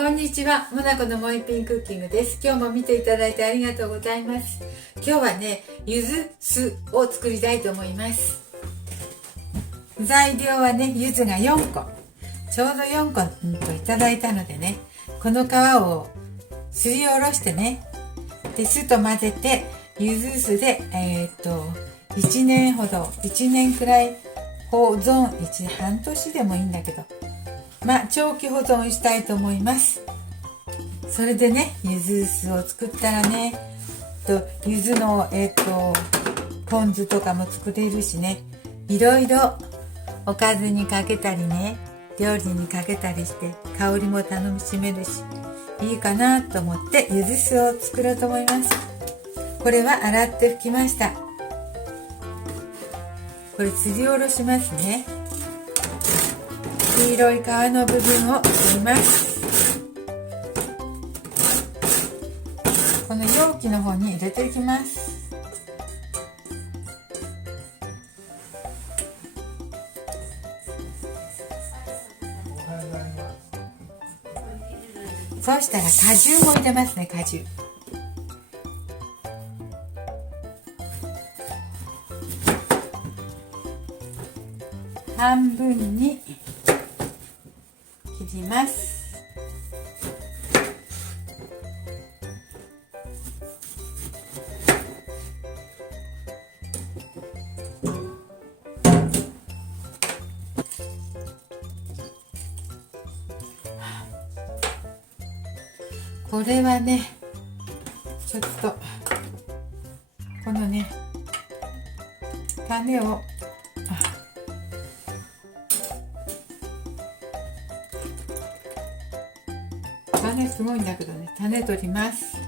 こんにちは、モナコのもいぴんクッキングです。今日も見ていただいてありがとうございます。今日はね、柚子酢を作りたいと思います。材料はね、柚子が4個、ちょうど4個といただいたのでね、この皮をすりおろしてね、で酢と混ぜて柚子酢で1年ほど、1年くらい保存、半年でもいいんだけど、長期保存したいと思います。それでね、柚子酢を作ったらね、柚子のポン酢とかも作れるしね、いろいろおかずにかけたりね、料理にかけたりして香りも楽しめるし、いいかなと思って柚子酢を作ろうと思います。これは洗って拭きました。これすりおろしますね。黄色い皮の部分を切ります。この容器の方に入れていきます。そうしたら果汁も入れますね。果汁半分に切ります。これはね、ちょっとこのね種を種すごいんだけどね、種取ります。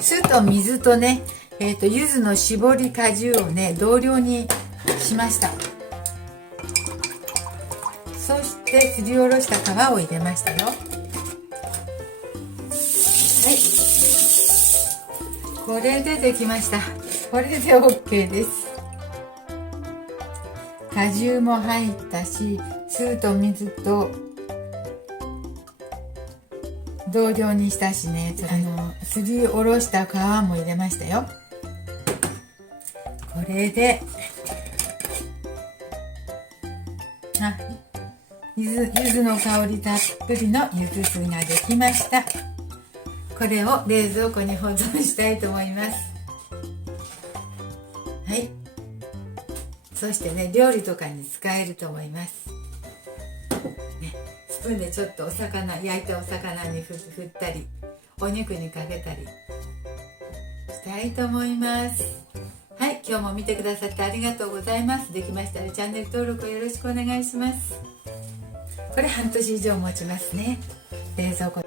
酢と水とね、柚子の搾り果汁をね同量にしました。そしてすりおろした皮を入れましたよ。はい、これでできました。これで OK です。果汁も入ったし、酢と水と同量にしたしね、すりおろした皮も入れましたよ。これで柚子の香りたっぷりの柚子酢ができました。これを冷蔵庫に保存したいと思います。はい、そしてね、料理とかに使えると思います、ね、スプーンでちょっと焼いたお魚に振ったり、お肉にかけたりしたいと思います。はい、今日も見てくださってありがとうございます。できましたらチャンネル登録をよろしくお願いします。これ半年以上持ちますね。冷蔵庫